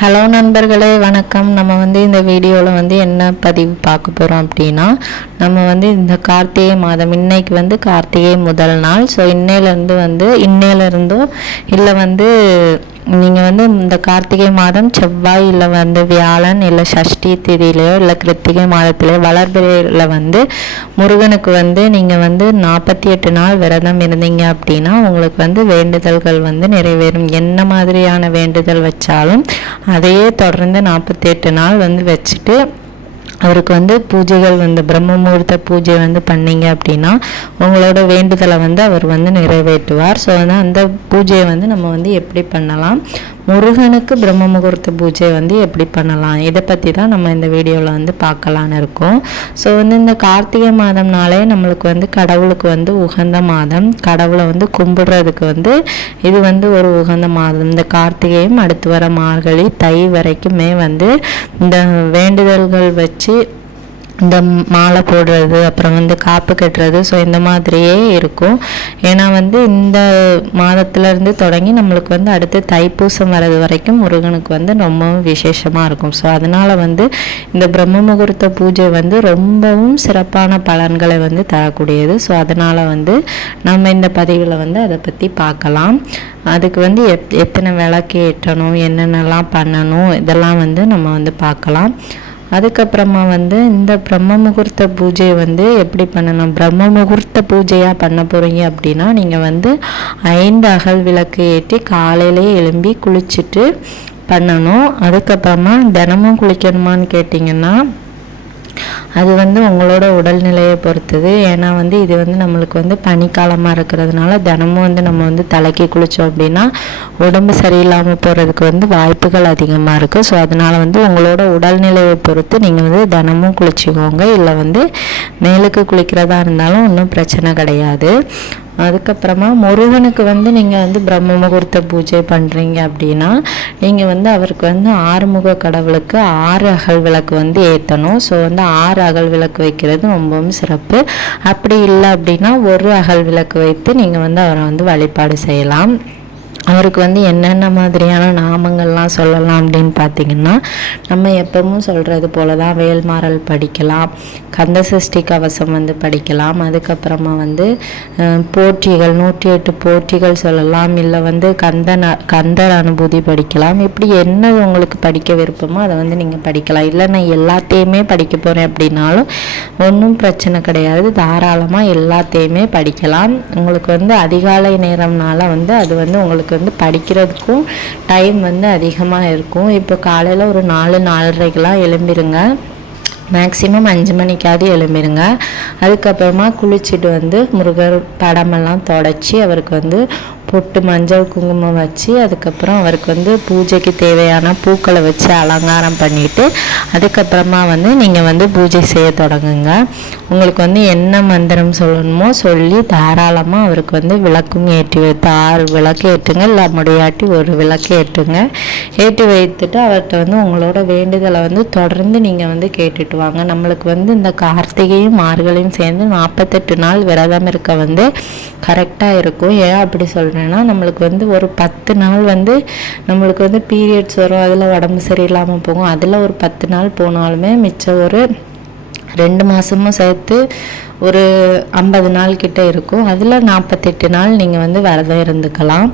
Hello நண்பர்களே, வணக்கம். நம்ம இந்த வீடியோவில் என்ன பதிவு பார்க்க போகிறோம் அப்படின்னா, நம்ம இந்த கார்த்திகை மாதம் இன்னைக்கு கார்த்திகை முதல் நாள். ஸோ இன்னையிலேருந்தோ இல்லை நீங்கள் இந்த கார்த்திகை மாதம் செவ்வாய் இல்லை வியாழன் இல்லை சஷ்டி திதியிலையோ இல்லை கிருத்திகை மாதத்திலேயோ வளர்பிறையில் முருகனுக்கு நீங்கள் 48 நாள் விரதம் இருந்தீங்க அப்படின்னா உங்களுக்கு வேண்டுதல்கள் நிறைவேறும். என்ன மாதிரியான வேண்டுதல் வச்சாலும் அதையே தொடர்ந்து 48 நாள் வச்சுட்டு அவருக்கு பூஜைகள் பிரம்ம முகூர்த்த பூஜை பண்ணிங்க அப்படின்னா உங்களோட வேண்டுதலை அவர் நிறைவேற்றுவார். ஸோ அந்த பூஜையை நம்ம எப்படி பண்ணலாம், முருகனுக்கு பிரம்ம முகூர்த்த பூஜை எப்படி பண்ணலாம், இதை பற்றி தான் நம்ம இந்த வீடியோவில் பார்க்கலான்னு இருக்கோம். ஸோ இந்த கார்த்திகை மாதம்னாலே நம்மளுக்கு கடவுளுக்கு உகந்த மாதம். கடவுளை கும்பிடுறதுக்கு இது ஒரு உகந்த மாதம். இந்த கார்த்திகையும் அடுத்து வர மார்கழி தை வரைக்குமே இந்த வேண்டுதல்கள் வச்சு இந்த மாலை போடுறது, அப்புறம் காப்பு கட்டுறது, ஸோ இந்த மாதிரியே இருக்கும். ஏன்னா இந்த மாதத்துலேருந்து தொடங்கி நம்மளுக்கு அடுத்து தைப்பூசம் வர்றது வரைக்கும் முருகனுக்கு ரொம்பவும் விசேஷமாக இருக்கும். ஸோ அதனால் இந்த பிரம்ம முகூர்த்த பூஜை ரொம்பவும் சிறப்பான பலன்களை தரக்கூடியது. ஸோ அதனால் நம்ம இந்த பதிவில் அதை பற்றி பார்க்கலாம். அதுக்கு எத்தனை விளக்கு ஏற்றணும், என்னென்னலாம் பண்ணணும், இதெல்லாம் நம்ம பார்க்கலாம். அதுக்கப்புறமா இந்த பிரம்ம முகூர்த்த பூஜையை எப்படி பண்ணணும், பிரம்ம முகூர்த்த பூஜையாக பண்ண போகிறீங்க அப்படின்னா நீங்கள் 5 அகல் விளக்கு ஏற்றி காலையிலே எழும்பி குளிச்சுட்டு பண்ணணும். அதுக்கப்புறமா தினமும் குளிக்கணுமான்னு கேட்டிங்கன்னா அது உங்களோட உடல்நிலையை பொறுத்தது. ஏன்னா இது நம்மளுக்கு பனிக்காலமாக இருக்கிறதுனால தினமும் நம்ம தலைக்கு குளித்தோம் அப்படின்னா உடம்பு சரியில்லாமல் போகிறதுக்கு வாய்ப்புகள் அதிகமாக இருக்குது. ஸோ அதனால் உங்களோட உடல்நிலையை பொறுத்து நீங்கள் தினமும் குளிச்சுக்கோங்க. இல்லை மேலுக்கு குளிக்கிறதா இருந்தாலும் ஒன்றும் பிரச்சனை கிடையாது. அதுக்கப்புறமா முருகனுக்கு நீங்கள் பிரம்ம முகூர்த்த பூஜை பண்ணுறீங்க அப்படின்னா நீங்கள் அவருக்கு ஆறுமுக கடவுளுக்கு 6 அகல் விளக்கு ஏற்றணும். ஸோ 6 அகல் விளக்கு வைக்கிறது ரொம்பவும் சிறப்பு. அப்படி இல்லை அப்படின்னா ஒரு அகல் விளக்கு வைத்து நீங்கள் அவரை வழிபாடு செய்யலாம். அவருக்கு என்னென்ன மாதிரியான நாமங்கள்லாம் சொல்லலாம் அப்படின்னு பார்த்தீங்கன்னா, நம்ம எப்பவும் சொல்கிறது போல தான் வேல்மாறல் படிக்கலாம், கந்தசஷ்டி கவசம் படிக்கலாம். அதுக்கப்புறமா போற்றிகள் 108 போற்றிகள் சொல்லலாம். இல்லை கந்தர் அனுபூதி படிக்கலாம். இப்படி என்ன உங்களுக்கு படிக்க விருப்பமோ அதை நீங்கள் படிக்கலாம். இல்லை நான் எல்லாத்தையுமே படிக்க போகிறேன் அப்படின்னாலும் ஒன்றும் பிரச்சனை கிடையாது, தாராளமாக எல்லாத்தையுமே படிக்கலாம். உங்களுக்கு அதிகாலை நேரம்னால அது உங்களுக்கு படிக்கிறதுக்கும் டைம் அதிகமாக இருக்கும். இப்போ காலையில் ஒரு 4-4:30க்கெலாம் எழும்பிடுங்க. மேக்ஸிமம் 5 மணிக்காவது எழும்பிடுங்க. அதுக்கப்புறமா குளிச்சுட்டு முருகர் படமெல்லாம் தொடச்சி அவருக்கு பொட்டு மஞ்சள் குங்குமம் வச்சு அதுக்கப்புறம் அவருக்கு பூஜைக்கு தேவையான பூக்களை வச்சு அலங்காரம் பண்ணிவிட்டு அதுக்கப்புறமா நீங்கள் பூஜை செய்ய தொடங்குங்க. உங்களுக்கு என்ன மந்திரம் சொல்லணுமோ சொல்லி தாராளமாக அவருக்கு விளக்கும் ஏற்றி வைத்து 6 விளக்கு ஏற்றுங்க. இல்லை முடியாட்டி ஒரு விளக்கு ஏற்றுங்க. ஏற்றி வைத்துட்டு அவர்கிட்ட உங்களோட வேண்டுதலை தொடர்ந்து நீங்கள் கேட்டுட்டு வாங்க. நம்மளுக்கு இந்த கார்த்திகையும் மார்கழியும் சேர்ந்து 48 நாள் விரதம் இருக்க கரெக்டாக இருக்கும். ஏன் அப்படி சொல்கிறேன்னா, நம்மளுக்கு ஒரு 10 நாள் நம்மளுக்கு பீரியட்ஸ் வரும், அதில் உடம்பு சரியில்லாமல் போகும். அதில் ஒரு 10 நாள் போனாலுமே மிச்சம் ஒரு 2 மாதமும் சேர்த்து ஒரு 50 நாள் கிட்ட இருக்கும். அதில் 48 நாள் நீங்கள் விரதம் இருந்துக்கலாம்.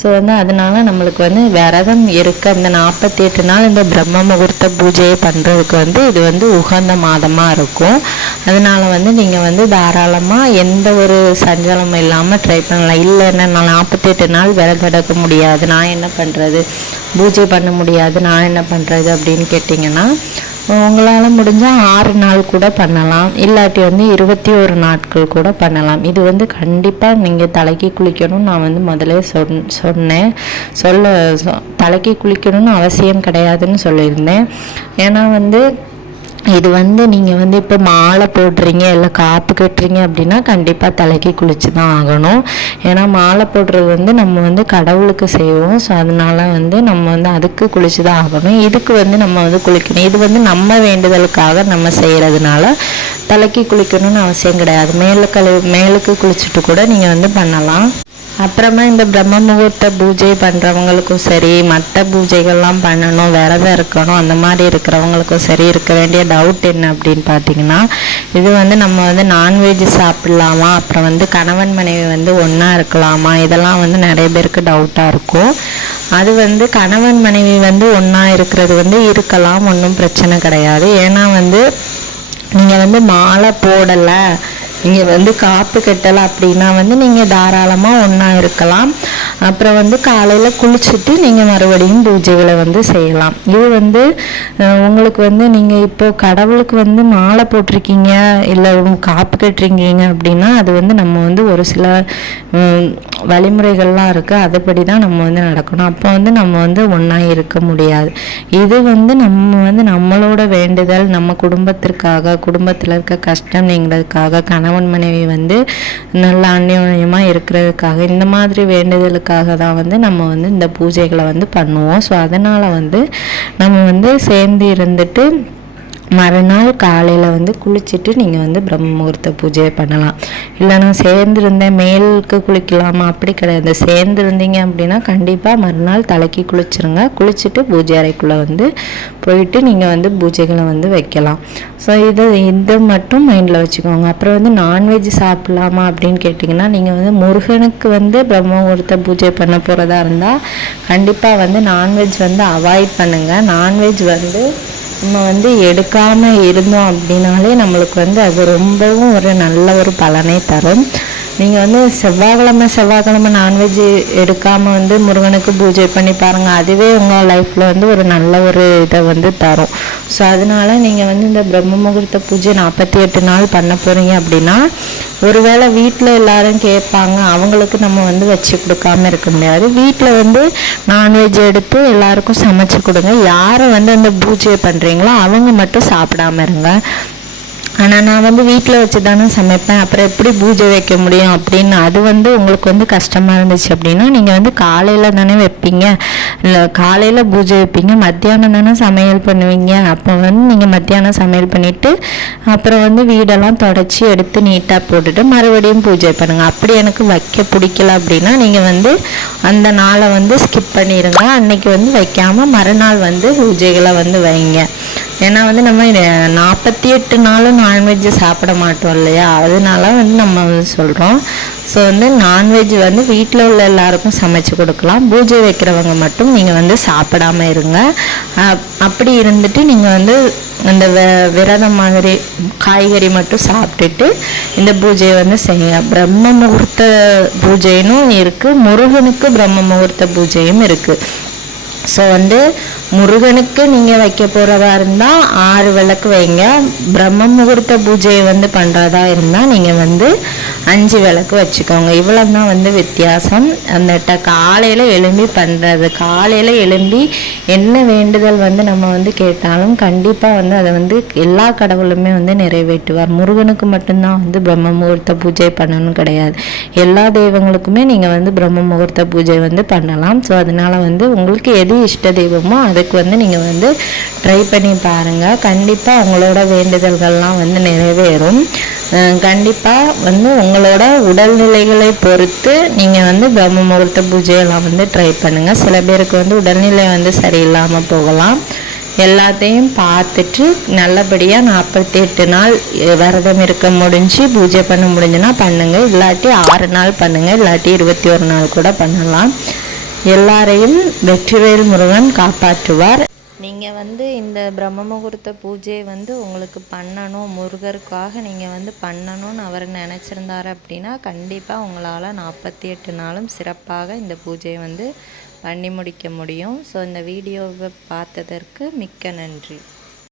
ஸோ அதனால நம்மளுக்கு விரதம் இருக்க இந்த 48 நாள் இந்த பிரம்ம முகூர்த்த பூஜையை பண்ணுறதுக்கு இது உகந்த மாதமாக இருக்கும். அதனால் நீங்கள் தாராளமாக எந்த ஒரு சஞ்சலமும் இல்லாமல் ட்ரை பண்ணலாம். இல்லைன்னா நான் 48 நாள் விரதம் எடுக்க முடியாது, நான் என்ன பண்ணுறது, பூஜை பண்ண முடியாது, நான் என்ன பண்ணுறது அப்படின்னு கேட்டிங்கன்னா உங்களால் முடிஞ்சால் 6 நாள் கூட பண்ணலாம். இல்லாட்டி 21 நாட்கள் கூட பண்ணலாம். இது கண்டிப்பாக நீங்கள் தலைக்கு குளிக்கணும்னு நான் முதலே சொன்னேன். தலைக்கு குளிக்கணும்னு அவசியம் கிடையாதுன்னு சொல்லியிருந்தேன். ஏன்னா இது நீங்கள் இப்போ மாலை போடுறீங்க இல்லை காப்பு கட்டுறீங்க அப்படின்னா கண்டிப்பாக தலைக்கு குளிச்சு தான் ஆகணும். ஏன்னா மாலை போடுறது நம்ம கடவுளுக்கு செய்வோம். ஸோ அதனால நம்ம அதுக்கு குளிச்சு தான் ஆகணும். இதுக்கு நம்ம குளிக்கணும். இது நம்ம வேண்டுதலுக்காக நம்ம செய்கிறதுனால தலைக்கு குளிக்கணும்னு அவசியம் கிடையாது. மேலுக்கு குளிச்சுட்டு கூட நீங்கள் பண்ணலாம். அப்புறமா இந்த பிரம்ம முகூர்த்த பூஜை பண்ணுறவங்களுக்கும் சரி, மற்ற பூஜைகள்லாம் பண்ணணும், விரதம் இருக்கணும், அந்த மாதிரி இருக்கிறவங்களுக்கும் சரி இருக்க வேண்டிய டவுட் என்ன அப்படின்னு பார்த்தீங்கன்னா, இது வந்து நம்ம வந்து நான்வெஜ் சாப்பிட்லாமா, அப்புறம் வந்து கணவன் மனைவி வந்து ஒன்றா இருக்கலாமா, இதெல்லாம் வந்து நிறைய பேருக்கு டவுட்டாக இருக்கும். அது வந்து கணவன் மனைவி வந்து ஒன்றா இருக்கிறது வந்து இருக்கலாம், ஒன்றும் பிரச்சனை கிடையாது. ஏன்னா வந்து நீங்கள் வந்து மாலை போடலை, நீங்கள் வந்து காப்பு கட்டலை அப்படின்னா வந்து நீங்கள் தாராளமாக ஒன்றா இருக்கலாம். அப்புறம் வந்து காலையில் குளிச்சுட்டு நீங்கள் மறுபடியும் பூஜைகளை வந்து செய்யலாம். இது வந்து உங்களுக்கு வந்து நீங்கள் இப்போது கடவுளுக்கு வந்து மாலை போட்டிருக்கீங்க, இல்லை காப்பு கட்டுறீங்க அப்படின்னா அது வந்து நம்ம வந்து ஒரு சில வழிமுறைகள்லாம் இருக்குது, அதுபடி தான் நம்ம வந்து நடக்கணும். அப்போ வந்து நம்ம வந்து ஒன்றா இருக்க முடியாது. இது வந்து நம்ம வந்து நம்மளோட வேண்டுதல், நம்ம குடும்பத்திற்காக, குடும்பத்தில் இருக்க கஷ்டம் நீங்கிறதுக்காக, கணவன் மனைவி வந்து நல்ல அந்யோன்யமாக இருக்கிறதுக்காக, இந்த மாதிரி வேண்டுதலுக்காக தான் வந்து நம்ம வந்து இந்த பூஜைகளை வந்து பண்ணுவோம். ஸோ அதனால் வந்து நம்ம வந்து சேர்ந்து இருந்துட்டு மறுநாள் காலையில் வந்து குளிச்சுட்டு நீங்கள் வந்து பிரம்ம முகூர்த்த பூஜையை பண்ணலாம். இல்லை நான் சேர்ந்துருந்தேன் மேலுக்கு குளிக்கலாமா, அப்படி கிடையாது. சேர்ந்துருந்தீங்க அப்படின்னா கண்டிப்பாக மறுநாள் தலைக்கு குளிச்சுருங்க. குளிச்சுட்டு பூஜை அறைக்குள்ளே வந்து போயிட்டு நீங்கள் வந்து பூஜைகளை வந்து வைக்கலாம். ஸோ இதை மட்டும் மைண்டில் வச்சுக்கோங்க. அப்புறம் வந்து நான்வெஜ் சாப்பிட்லாமா அப்படின்னு கேட்டிங்கன்னா, நீங்கள் வந்து முருகனுக்கு வந்து பிரம்ம முகூர்த்த பூஜை பண்ண போகிறதா இருந்தால் கண்டிப்பாக வந்து நான்வெஜ் வந்து அவாய்ட் பண்ணுங்கள். நான்வெஜ் வந்து நம்ம வந்து எடுக்காமல் இருந்தோம் அப்படின்னாலே நம்மளுக்கு வந்து அது ரொம்பவும் ஒரு நல்ல ஒரு பலனை தரும். நீங்கள் வந்து செவ்வாய்க்கிழமை நான்வெஜ் எடுக்காமல் வந்து முருகனுக்கு பூஜை பண்ணி பாருங்கள். அதுவே உங்கள் லைஃப்பில் வந்து ஒரு நல்ல ஒரு இதை வந்து தரும். ஸோ அதனால் நீங்கள் வந்து இந்த பிரம்ம முகூர்த்த பூஜை 48 நாள் பண்ண போகிறீங்க அப்படின்னா, ஒருவேளை வீட்டில் எல்லாரும் கேட்பாங்க, அவங்களுக்கு நம்ம வந்து வச்சு கொடுக்காம இருக்க முடியாது. வீட்டில் வந்து நான்வெஜ் எடுத்து எல்லாருக்கும் சமைச்சு கொடுங்க. யாரை வந்து அந்த பூஜையை பண்ணுறீங்களோ அவங்க மட்டும் சாப்பிடாம இருங்க. ஆனால் நான் வந்து வீட்டில் வச்சு தானே சமைப்பேன், அப்புறம் எப்படி பூஜை வைக்க முடியும் அப்படின்னு அது வந்து உங்களுக்கு வந்து கஷ்டமாக இருந்துச்சு அப்படின்னா, நீங்கள் வந்து காலையில் தானே வைப்பீங்க, இல்லை காலையில் பூஜை வைப்பீங்க, மத்தியானம் தானே சமையல் பண்ணுவீங்க. அப்போ வந்து நீங்கள் மத்தியானம் சமையல் பண்ணிவிட்டு அப்புறம் வந்து வீடெல்லாம் தொடச்சி எடுத்து நீட்டாக போட்டுட்டு மறுபடியும் பூஜை பண்ணுங்கள். அப்படி எனக்கு வைக்க பிடிக்கல அப்படின்னா நீங்கள் வந்து அந்த நாளை வந்து ஸ்கிப் பண்ணிடுங்க. அன்னைக்கு வந்து வைக்காமல் மறுநாள் வந்து பூஜைகளை வந்து வைங்க. ஏன்னா வந்து நம்ம 48 நாளும் நான்வெஜ்ஜு சாப்பிட மாட்டோம் இல்லையா, அதனால வந்து நம்ம வந்து சொல்கிறோம். ஸோ வந்து நான்வெஜ் வந்து வீட்டில் உள்ள எல்லாருக்கும் சமைச்சு கொடுக்கலாம். பூஜை வைக்கிறவங்க மட்டும் நீங்கள் வந்து சாப்பிடாமல் இருங்க. அப்படி இருந்துட்டு நீங்கள் வந்து அந்த விரதம் மாதிரி காய்கறி மட்டும் சாப்பிட்டுட்டு இந்த பூஜையை வந்து செய்யுங்க. பிரம்ம முகூர்த்த பூஜைன்னு இருக்குது, முருகனுக்கு பிரம்ம முகூர்த்த பூஜையும் இருக்குது. ஸோ வந்து முருகனுக்கு நீங்கள் வைக்க போகிறதா இருந்தால் 6 விளக்கு வைங்க. பிரம்ம முகூர்த்த பூஜையை வந்து பண்ணுறதா இருந்தால் நீங்கள் வந்து 5 விளக்கு வச்சுக்கோங்க. இவ்வளோ தான் வந்து வித்தியாசம். அந்த காலையில் எழும்பி பண்ணுறது, காலையில் எழும்பி என்ன வேண்டுதல் வந்து நம்ம வந்து கேட்டாலும் கண்டிப்பாக வந்து அதை வந்து எல்லா கடவுளுமே வந்து நிறைவேற்றுவார். முருகனுக்கு மட்டும்தான் வந்து பிரம்ம முகூர்த்த பூஜை பண்ணணும்னு கிடையாது, எல்லா தெய்வங்களுக்குமே நீங்கள் வந்து பிரம்ம முகூர்த்த பூஜை வந்து பண்ணலாம். ஸோ அதனால் வந்து உங்களுக்கு எது இஷ்ட தெய்வமோ அதுக்கு வந்து நீங்கள் வந்து ட்ரை பண்ணி பாருங்கள். கண்டிப்பாக உங்களோட வேண்டுதல்கள்லாம் வந்து நிறைவேறும். கண்டிப்பாக வந்து உங்களோட உடல்நிலைகளை பொறுத்து நீங்கள் வந்து பிரம்ம முகூர்த்த பூஜையெல்லாம் வந்து ட்ரை பண்ணுங்கள். சில பேருக்கு வந்து உடல்நிலை வந்து சரியில்லாமல் போகலாம். எல்லாத்தையும் பார்த்துட்டு நல்லபடியாக 48 நாள் விரதம் இருக்க முடிஞ்சு பூஜை பண்ண முடிஞ்சுன்னா பண்ணுங்கள். இல்லாட்டி 6 நாள் பண்ணுங்கள், இல்லாட்டி 21 நாள் கூட பண்ணலாம். எல்லாரையும் வெற்றிவேல் முருகன் காப்பாற்றுவார். நீங்கள் வந்து இந்த பிரம்ம முகூர்த்த பூஜை வந்து உங்களுக்கு பண்ணணும், முருகருக்காக நீங்கள் வந்து பண்ணணும்னு அவர் நினச்சிருந்தார் அப்படின்னா கண்டிப்பாக உங்களால் 48 நாளும் சிறப்பாக இந்த பூஜையை வந்து பண்ணி முடிக்க முடியும். ஸோ இந்த வீடியோவை பார்த்ததற்கு மிக்க நன்றி.